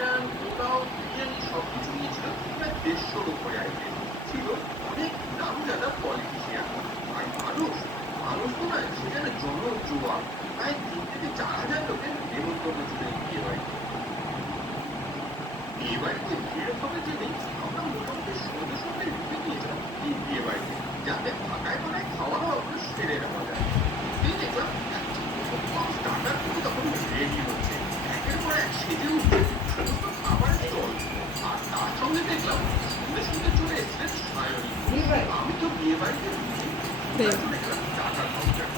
Mutton, pulao, biryani সবকিছু নিয়েছিল প্রায় ১৫০'র উপরে আইটেম। ছিল অনেক নামজাদা পলিটিশিয়ান। আর মানুষ তো নয়, সেখানে জনজোয়ার। প্রায় ৩ থেকে ৪ হাজার লোকের নেমন্তন্ন ছিল এই বিয়ে বাড়িতে। বিয়ে বাড়িতে ভিড় হবে জেনেই আমরা মোটামুটি সন্ধ্যে সন্ধ্যায় ঢুকে গিয়েছিলাম এই বিয়ে বাড়িতে, যাতে ফাঁকায় ফাঁকায় খাওয়া দাওয়া করে সেরে নেওয়া যায়। ঢুকেই দেখলাম স্টার্টার থেকে তখন রেডি হচ্ছে, একের পর এক সেজে উঠছে সমস্ত খাবারের স্টল। আর তার সঙ্গে দেখলাম সঙ্গে সঙ্গে চলে এসেছেন সায়নী। আমি তো বিয়ে বাড়িতে ঢুকে সোজা চলে গেলাম টাটার কাউন্টারে।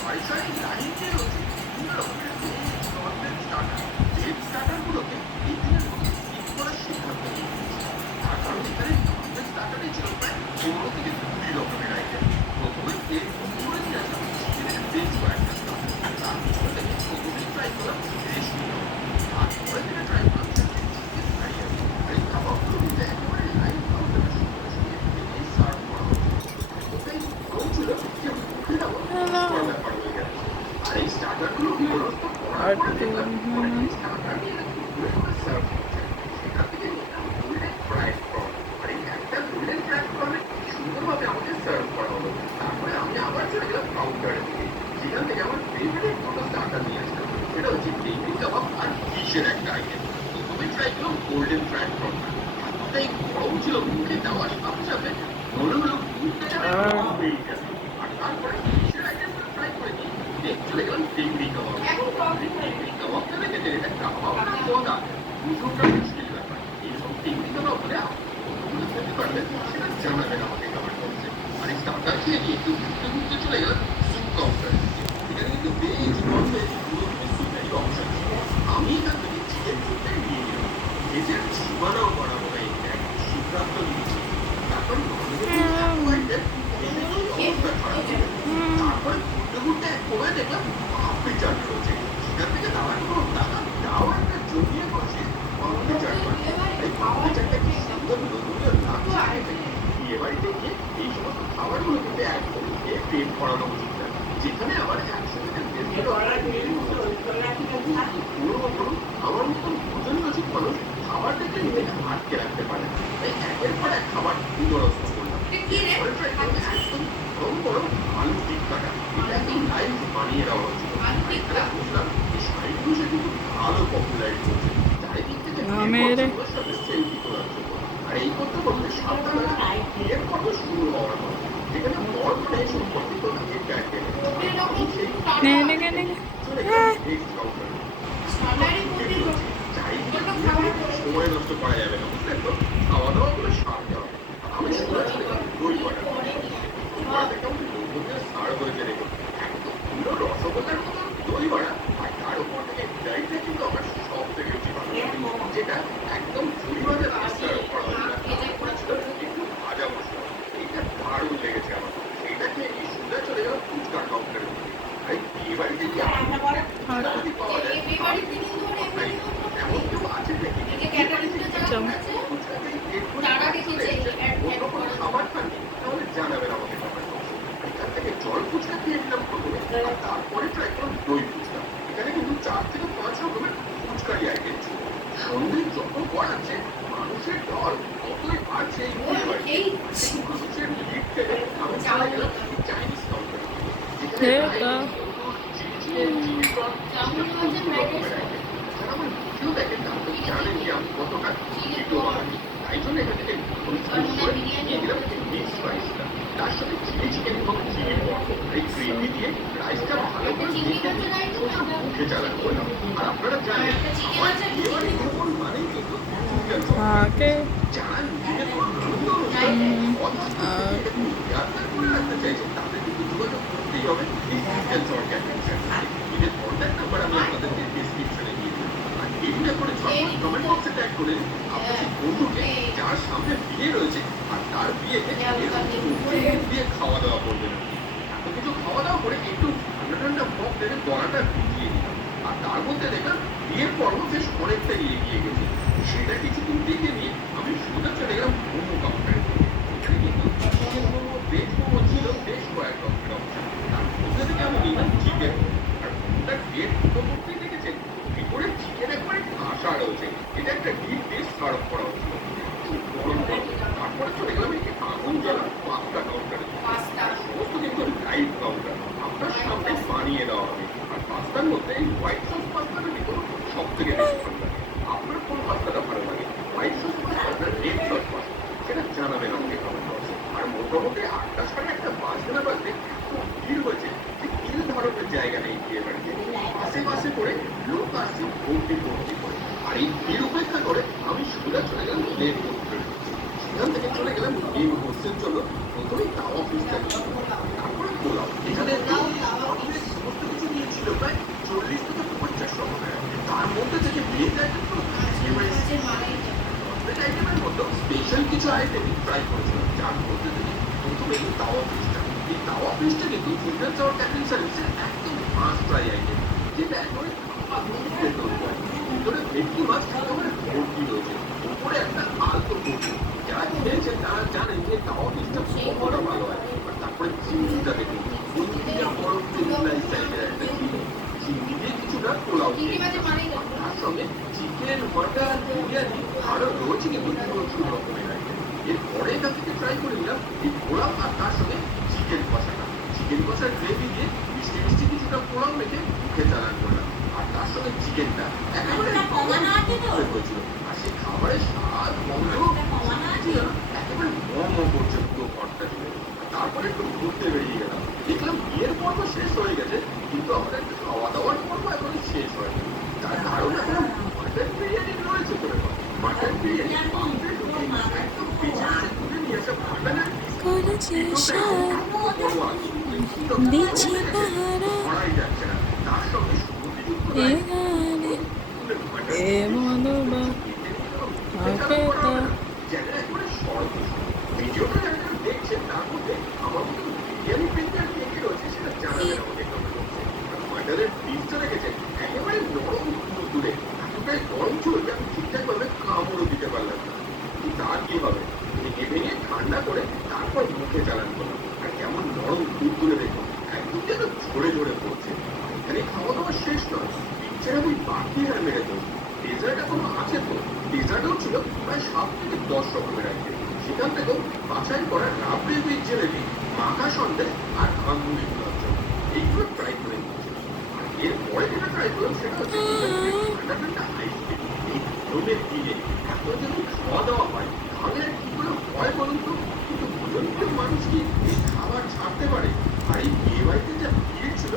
সারি সারি লাইন দিয়ে রয়েছে বিভিন্ন রকমের veg non veg starter. Veg starter গুলোকে এই দিনের মধ্যে স্কিপ করার সিদ্ধান্ত নিয়ে নিয়েছি, তার কারণ এখানে নন ভেজ স্টার্টারে ছিল প্রায় ১৫ থেকে ২০ রকমের আইটেম। প্রথমে প্লেট বুক করে নিয়ে আসলাম চিকেনের বেশ কয়েকটা স্টার্টার। তারপর থেকে প্রথমেই ট্রাই করলাম রেশমি কাবাব, তারপরে থেকে ট্রাই করলাম চিকেন হারিয়ারি। আর এই কাবাবগুলো কিন্তু একেবারে লাইভ কাউন্টারে সঙ্গে সঙ্গে ভেঙে সার্ভ করা হচ্ছে। এতটাই গরম ছিল যে মুখে দেওয়া করার ব্যাপার হয়ে গেছে। আর এই স্টার্টারগুলো বিরক্ত করার পরে দেখলাম অনেকে স্টার্টার নিয়ে নাকি ঘুরে ঘুরে সার্ভ করছে। সেখান থেকে নিলাম গোল্ডেন ফ্রাইড প্রন। আর এই একটা গোল্ডেন ফ্রাইড প্রনে সুন্দরভাবে আমাকে সার্ভ করা হলো। তারপরে আমি আবার চলে গেলাম কাউন্টারের দিকে, যেখান থেকে আমার ফেভারিট দুটো স্টার্টার নিয়ে আসলাম। সেটা হচ্ছে বেগুনি কাবাব আর ফিশের একটা আইটেম। প্রথমে ট্রাই করলাম গোল্ডেন ফ্রাইড প্রনটা। এতটাই গরম ছিল, মুখে দেওয়ার সাথে সাথে মনে হলো মুখটা যেন গরম হয়ে গেছে। আর তারপরে ফিশের আইটেমটা ট্রাই করে নিয়ে নেক্সট চলে গেলাম বেগুনি কাবাব। বেগুনি কাবাবটা দেখে যে এটা কাবাব না সোদা, দুটোটা মুশকিল ব্যাপার। এরকম বেগুনি কাবাব হলে কতগুলো খেতে পারবেন সেটা জানাবেন আমাকে কমেন্ট বক্সে। আর এই স্টার্টার খেয়ে নিয়ে একটু ঘুরতে ঘুরতে চলে গেলাম স্যুপ কাউন্টারের দিকে। এখানে কিন্তু ভেজ নন ভেজ পুরো স্যুপেরই অপশন ছিল। আমি এখান থেকে চিকেন স্যুপটাই নিয়ে নিলাম। ভেজের সীমানাও বাড়াবো না, এই এক সিদ্ধান্ত নিয়েছি। তারপর নন ভেজের এত আইটেম খেতে গিয়ে অবস্থা খারাপ হয়ে গেল। তারপরে ঘুরতে ঘুরতে এক সময় দেখলাম পাপড়ি চাট রয়েছে। সেখান থেকে দাঁড়ান কোনো টাকা দাও একটা জমিয়ে বসে পাপড়ি চাট বানিয়ে। এই পাপড়ি চাটটা কি সুন্দর লোভনীয় লাগছে খেতে। বিয়ে বাড়িতে গিয়ে এই সমস্ত খাবারগুলো কিন্তু একদম খেয়ে পেট ভরানো উচিত না। যেখানে আবার ১০০ জনের দেশের আমার মতন ভোজন রসিক মানুষ খাবার দেখে নিজেকে আটকে রাখতে পারে না। তাই একের পর এক খাবার দুরস্ত করলাম। এরপরে ট্রাই করলাম একদম গরম গরম আলু টিক্কাটা। এটা একদম লাইভ বানিয়ে দেওয়া হয়েছিল। এখানে বুঝলাম এই শাড়িগুলো সে কিন্তু ভালো পপুলারিটি করছে, চারিদিক থেকে ওর সাথে সেলফি তোলার জন্য। আর এই করতে করতে ৭টা নাগাদ বিয়ের পর্ব শুরু হওয়ার পর যেখানে বর কনে সম্পর্কিত বিয়ের ক্যান্টেনে আমি সেই চলে গেলাম নেক্সট কাউন্টারে। সময় নষ্ট করা যাবে না, বুঝলেন তো? খাওয়া দাওয়া করে সারতে হবে। আমি সোজা চলে গেলাম দই বড়া। দই বড়াটা কেমন লোভনীয় সার্ভ হয়েছে দেখুন। একদম পুরো রসগোল্লার মতো দই বড়া। আর তার উপর থেকে ডাইটটা কিন্তু আমার সব থেকে বেশি ভালো লাগে, যেটা একদম ঝুড়ি ভাজা দিয়ে সার্ভ করা হয়েছিল। তারপরে ছিল একটু ভাজা মশলা। এটা দারুণ লেগেছে আমার। সেটা খেয়ে এই সোজা চলে গেলাম ফুচকার কাউন্টারের দিকে। আর বিয়ে বাড়িতে গিয়ে ফুচকা যদি পাওয়া যায় তাহলে কিন্তু কথাই নেই। এমন কেউ আছে নাকি বিয়ে বাড়িতে ফুচকা খেয়ে পেট ভরে বাড়ি চলে এসেছে, অন্য কোনো খাবার খাননি? তাহলে জানাবেন আমাকে কমেন্ট বক্সে। এখান থেকে জল ফুচকা খেয়ে নিলাম প্রথমে, আর তারপরে ট্রাই করলাম দই ফুচকা। এখানে কিন্তু ৪ থেকে ৫ রকমের ফুচকারই আইটেম ছিল। সন্ধে যত গড়াচ্ছে মানুষের দল ততই বাড়ছে এই বিয়ে বাড়িতে। মানুষের ভিড় থেকে আমি চলে গেলাম চাইনিজ কাউন্টারে, যেখানে চিলি প্রন, প্রচুর রকমের আইটেম। যারা আমার ভিডিও দেখেন তারা তো জানেন যে আমি কতটা ভিডিও বানাই। তাই জন্য এখান থেকে নিয়ে গেলাম মিক্সড রাইসটা। তার সাথে চিলি চিকেন এবং চিলি পর্ক, এই গ্রেভি দিয়ে রাইসটা ভালো করে মেখে দিয়ে শুধু মুখে চালান করলাম। আর আপনারা জানেন আমার বিয়ে বাড়ির ভ্রমণ মানেই কিন্তু ডিজিটাল কন্টেন্ট। যারা নিজেদের কোনো আনন্দ অনুষ্ঠানে অর্থাৎ এরকম ইয়াদগার করে রাখতে চাইছেন তাদের কিন্তু যোগাযোগ করতেই হবে এই ডিজিটাল কন্টেন্টের সাথে। এদের কন্ট্যাক্ট নাম্বার আমি আপনাদেরকে ডেসক্রিপশনে দিয়ে দেবো। আর এগুলো করে ঝটপট কমেন্ট বক্সে ট্যাগ করে দিন আপনার সেই বন্ধুকে যার সামনে বিয়ে রয়েছে আর তার বিয়েতে দিয়ে খাওয়া দাওয়া করবেন। এত কিছু খাওয়া দাওয়া করে একটু ঠান্ডা ঠান্ডা মগ থেকে বড়াটা ভিজিয়ে দিলাম। আর তার মধ্যে দেখলাম বিয়ের পর্ব বেশ অনেকটাই এগিয়ে গেছে। সেটা কিছুদিন দেখে নিয়ে আমি সোজা চলে গেলাম মোমো কাউন্টারে। এখানে কিন্তু চিকেন মোমো, ভেজ মোমো ছিল বেশ কয়েক রকমের অপশন। তার মধ্যে থেকে আমি নিলাম চিকেন মোমো। আর মোমোটার ডেট ফুটো করতেই দেখেছেন ভিতরে চিকেন একবারে কাঁচা রয়েছে। এটা একটা ডিপ দিয়ে সার্ভ করা হচ্ছিল। গরম গরম। তারপরে চলে গেলাম এই আগুন জ্বালা পাস্তা কাউন্টারে। সমস্ত কিন্তু লাইভ কাউন্টার। আপনার সামনে বানিয়ে দেওয়া হবে। আর পাস্তার মধ্যে এই হোয়াইট সস পাস্তাটা কিন্তু সব থেকে বেশি ভালো লাগে। আপনার কোন পাস্তাটা ভালো লাগে? হোয়াইট সস পাস্তা না রেড সস পাস্তা? সেটা জানাবেন আমাকে কমেন্ট বক্সে। আর মোটামুটি ৮টা সাড়ে ১টা বাজতে না বাজতে এত ভিড় হয়েছে যে তিল ধারকের জায়গা নেই বিয়ে বাড়িতে। আশেপাশে করে লোক আসছে ভর্তি ভর্তি করে। আর এই ভিড় উপেক্ষা করে আমি সোজা চলে গেলাম লেট করতে। সেখান থেকে চলে গেলাম গেম কোর্সের জন্য। প্রথমেই তাওয়া পিসটা তারপরে পোলাও। এখানে সমস্ত কিছু নিয়েছিল প্রায় ৪০ থেকে ৫০ রকমের। তার মধ্যে থেকে ভেজ আইটেম তো ননভেজ আইটেমের মধ্যে স্পেশাল কিছু আইটেম ট্রাই করেছিলাম, যার মধ্যে থেকে প্রথমেই তাওয়া ফিশটা। এই তাওয়া ফিশটা কিন্তু চিলড্রেন্স আওয়ার ক্যাটারিং সার্ভিসের একদম মাস্ট ট্রাই আইটেম, যেটা একেবারে তৈরি হয়। ভিতরে ভেটকি মাছ একেবারে ভর্তি রয়েছে, উপরে একটা আলতো ভর্তি। যারা খেয়েছেন তারা জানেন যে তাওয়া ফিশটা কতটা ভালো হয়। আর তারপরে চিংড়িটা দেখুন, চিংড়িটা বড় চিংড়ি স্টাইলের একটা চিংড়ি। চিংড়ি দিয়ে কিছুটা পোলাও দিয়ে তার সঙ্গে চিকেন, মাটন, বিরিয়ানি আরো রয়েছে কিন্তু প্রচুর রকমের আইটেম। এরপরে এখান থেকে ট্রাই করে নিলাম এই পোলাও আর তার সঙ্গে চিকেন কষাটা। চিকেন কষার গ্রেভি দিয়ে মিষ্টি মিষ্টি কিছুটা পোলাও মেখে মুখে চালান করলাম। আর তার সঙ্গে চিকেনটা একেবারে হয়েছিল। আর সেই খাবারের স্বাদ গন্ধ একেবারে করছে পুরো ঘরটা জুড়ে। তারপরে একটু ঘুরতে বেরিয়ে গেলাম। দেখলাম বিয়ের পর্ব শেষ হয়ে গেছে, কিন্তু আমাদের খাওয়া দাওয়ার পর্ব এখনো শেষ হয়নি। তার কারণ এখন মাটন বিরিয়ানি রয়েছে বলে মাটন বিরিয়ানি একদম পিছনে তুলে নিয়ে আসা মাটনের দিচ্ছি পাহারা যাচ্ছে না। তার সঙ্গে এ গানে এ মনোবা থাকে তা ভিডিওটা যারা দেখছেন তার মধ্যে আমার মতো বিরিয়ানি প্রিন্টার কে কে রয়েছে সেটা জানাবেন আমাকে কমেন্ট বক্সে। মাটনের পিসটা রেখেছে একেবারে নরম তুলে এতটাই গরম ছিল যে আমি ঠিকঠাক ভাবে কামড়ও দিতে পারলাম না। তার কি হবে, ভেঙে ভেঙে ঠান্ডা করে তারপর মুখে চালান করলাম। আর কেমন নরম দুধ তুলে দেখুন, একদম যেন ঝরে ঝরে পড়ছে। এখানে খাওয়া দাওয়া শেষ নয়, পিকচার আমি বাকি আর মেরে দেবো। ডেজার্ট এখনো আছে তো, ডেজার্টও ছিল প্রায় ৭ থেকে ১০ রকমের আইটেম। সেখান থেকেও বাছাই করা রাবড়ি উইথ জিলেবি, মাখা সন্দেশ আর আঙ্গুরি গোলাপজাম এইগুলো ট্রাই করে নিচ্ছি। আর এরপরে যেটা ট্রাই করলাম সেটা হচ্ছে ঠান্ডা ঠান্ডা আইসক্রিম। এই গরমের দিনে এত যদি খাওয়া দাওয়া হয় তাহলে আর কি করে হয় বলুন তো। কিন্তু ভোজনপ্রিয় মানুষ কি এই খাবার ছাড়তে পারে? আর এই বিয়ে বাড়িতে যা ভিড় ছিল